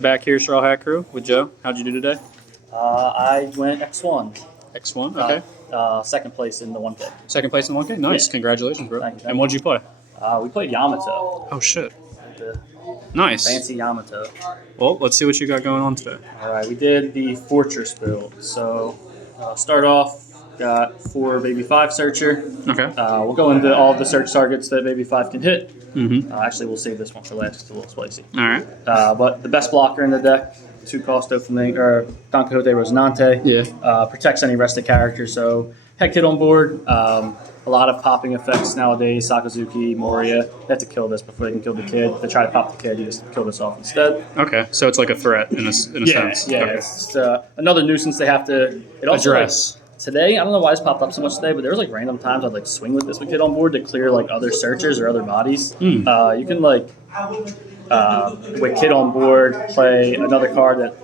Back here, Straw Hat Crew with Joe. How'd you do today? I went X1. X1, okay. Second place in the 1K. Second place in the 1K? Nice. Yeah. Congratulations, bro. Thank you. And what'd you play? We played Yamato. Oh, shit. The Nice. fancy Yamato. Well, let's see what you got going on today. All right, we did the Fortress build. So, start off, got 4 Baby 5 Searcher. Okay. We'll go into all of the search targets that Baby 5 can hit. Mm-hmm. Actually, we'll save this one for last. It's a little spicy. All right. But the best blocker in the deck, 2 cost Don Quixote Rosinante. Yeah. Protects any rested character. So, head kit on board. A lot of popping effects nowadays. Sakazuki, Moria. They have to kill this before they can kill the kid. If they try to pop the kid, you just kill this off instead. Okay. So it's like a threat in a sense. Yeah, Okay. it's just, another nuisance they have to Address. Today, I don't know why this popped up so much today, but there was like random times I'd like swing with this kid on board to clear like other searchers or other bodies. You can like with kid on board play another card that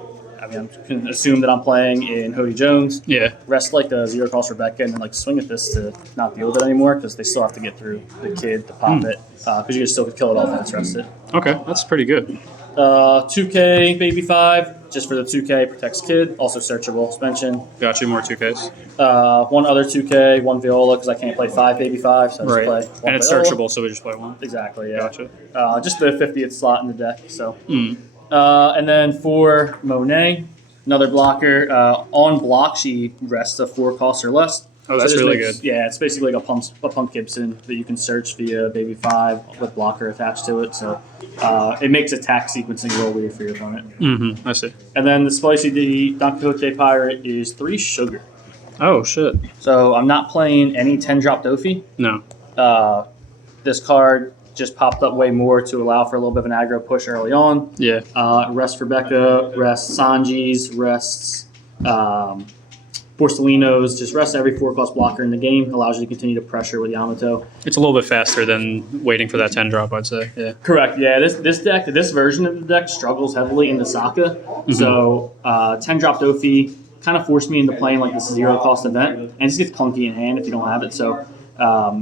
I can assume that I'm playing in Hody Jones. Yeah. Rest like a 0 cost Rebecca and then like swing at this to not deal with it anymore because they still have to get through the kid to pop it because you can still kill it off and it's rested. Okay, that's pretty good. 2K Baby 5 just for the 2K protects kid, also searchable suspension. Got you more 2Ks. One other 2K, 1 Viola because I can't play 5 Baby 5, so I just play 1 And it's Viola. searchable, so we just play 1. Exactly, yeah. Gotcha. Just the 50th slot in the deck. So, and then for Monet, another blocker. On block, she rests a 4 cost or less. Oh, that's this really makes- good. Yeah, it's basically like a pump Gibson that you can search via Baby 5 with blocker attached to it. So it makes attack sequencing real weird for your opponent. Mm-hmm. I see. And then the spicy Don Quixote Pirate is 3 sugar. Oh, shit. So I'm not playing any 10-drop Dofi. No. This card just popped up way more to allow for a little bit of an aggro push early on. Yeah. Rests Rebecca, rests Sanji's, rests Borsellino's, just rests every 4-cost blocker in the game. Allows you to continue to pressure with Yamato. It's a little bit faster than waiting for that 10 drop, I'd say. Yeah. Correct, yeah. This deck, this version of the deck struggles heavily in the Saka. So 10-drop Dofi kind of forced me into playing like this 0-cost event. And it just gets clunky in hand if you don't have it. So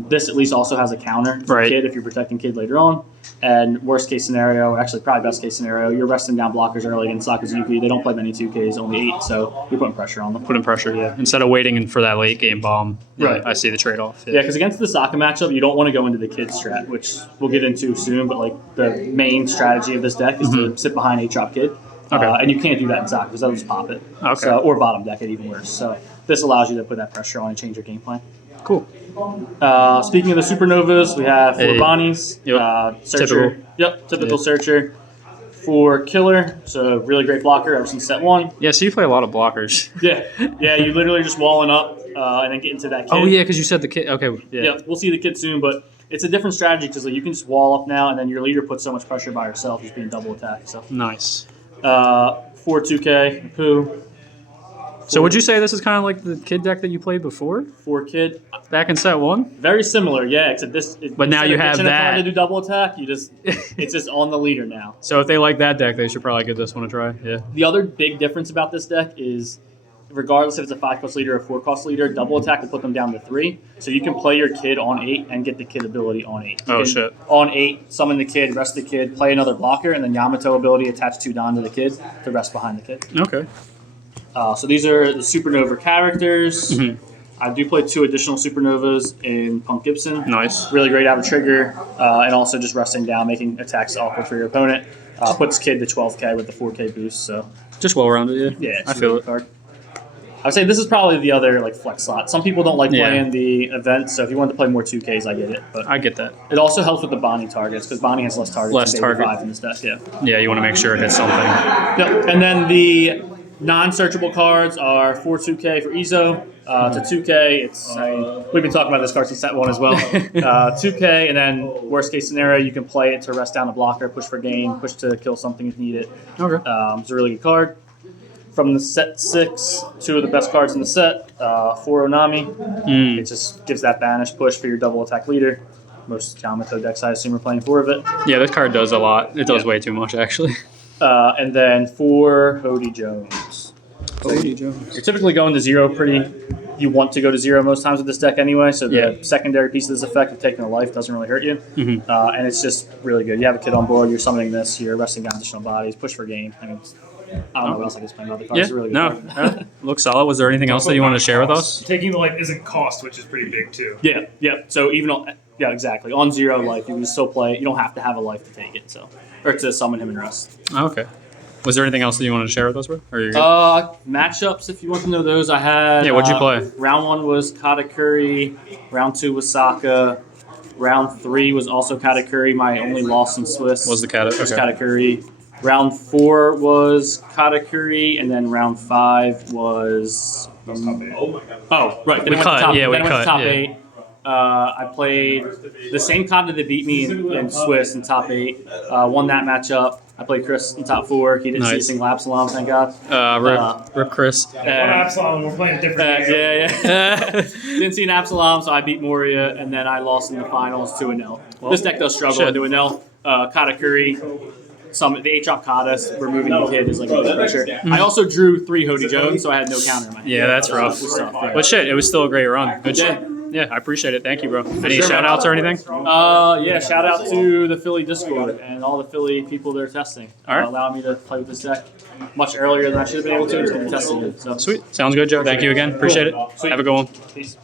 this at least also has a counter for kid if you're protecting kid later on. And worst case scenario, or actually probably best case scenario, you're resting down blockers early against Sakazuki. They don't play many 2Ks, only 8, so you're putting pressure on them. Putting pressure, yeah. Instead of waiting for that late game bomb. Right. I see the trade-off. Yeah, because against the Saka matchup, you don't want to go into the kid strat, which we'll get into soon, but like the main strategy of this deck is to sit behind 8-drop kid. Okay. And you can't do that in Saka because they'll just pop it. Okay. So, or bottom deck it even worse. So this allows you to put that pressure on and change your game plan. Cool. Speaking of the supernovas, we have 4 Bonnies. Yep. Searcher. Typical. Yep, typical Searcher. For Killer, so really great blocker ever since set 1. Yeah, so you play a lot of blockers. Yeah, you literally just walling up and then get into that kid. Oh, yeah, because you said the kid. Okay. Yeah, we'll see the kid soon, but it's a different strategy because like, you can just wall up now and then your leader puts so much pressure by herself just being double attacked. So Nice. 4 2K, Pooh. So would you say this is kind of like the kid deck that you played before? 4 kid. Back in set 1? Very similar, yeah, except this. But now you have that. To do double attack, it's just on the leader now. So if they like that deck, they should probably give this one a try. Yeah. The other big difference about this deck is, regardless if it's a 5-cost leader or 4-cost leader, double attack will put them down to 3. So you can play your kid on 8 and get the kid ability on 8. You Oh, can, shit. On 8, summon the kid, rest the kid, play another blocker, and then Yamato ability attach 2 Don to the kid to rest behind the kid. Okay. So these are the Supernova characters. I do play 2 additional Supernovas in Punk Gibson. Nice. Really great out of trigger, and also just resting down, making attacks awkward for your opponent. Puts kid to 12K with the 4K boost. So Just well-rounded, yeah. yeah, I feel it. card. I would say this is probably the other like flex slot. Some people don't like playing the event, so if you want to play more 2Ks, I get it. But I get that. it also helps with the Bonnie targets because Bonnie has less targets Less than Baby target. 5 in this deck. Yeah. Yeah, you want to make sure it hits something. Yep. And then the non-searchable cards are 4 2K for Izo. To 2K, we've been talking about this card since set 1 as well. 2K, and then worst case scenario, you can play it to rest down a blocker, push for gain, push to kill something if you need it. Okay. It's a really good card. From the set 6, 2 of the best cards in the set. 4 Onami. It just gives that banish push for your double attack leader. Most Yamato decks, I assume, are playing 4 of it. Yeah, this card does a lot. It does way too much, actually. And then 4 Hody Jones. Hody Jones. You're typically going to 0 pretty you want to go to 0 most times with this deck anyway. So the secondary piece of this effect of taking a life doesn't really hurt you, and it's just really good. You have a kid on board, you're summoning this, you're resting down additional bodies, push for game. I mean, I don't know what else I can explain about the card. It's a really good card. Looks solid. Was there anything else that you wanted to share with us? Taking the life isn't cost, which is pretty big too. Yeah. So even on, exactly on 0 life, you can still play. You don't have to have a life to take it. So or to summon him and rest. Okay. Was there anything else that you wanted to share with us, bro? Or you're good? Matchups, if you want to know those, I had. Yeah, what'd you play? Round 1 was Katakuri. Round 2 was Sokka. Round 3 was also Katakuri. My only loss in Swiss Was the Katakuri. Round 4 was Katakuri, and then round 5 was. Oh, right. Then We cut. Top, Yeah, we then I went cut. to top Yeah. 8. I played the same Kata that beat me in Swiss in top 8. Won that matchup. I played Chris in top 4. He didn't see a Nice. single Absalom, thank God. Rip Chris. One Absalom, we're playing a different game. Yeah. Didn't see an Absalom, so I beat Moria, and then I lost in the finals to Anel. This deck does struggle shit. into Anel. Katakuri. The 8-drop Katas, removing the kid is like a big pressure. I also drew 3 Hody Jones, so I had no counter in my hand. Yeah, that's rough. It was tough, yeah. But shit, it was still a great run. Good shit. Yeah, I appreciate it. Thank you, bro. Any shout outs or anything? Shout out to the Philly Discord and all the Philly people that are testing. All right. Allowing me to play with this deck much earlier than I should have been able to until testing it. So. Sweet. Sounds good, Joe. Thank you again. Appreciate it. Sweet. Have a good one. Peace.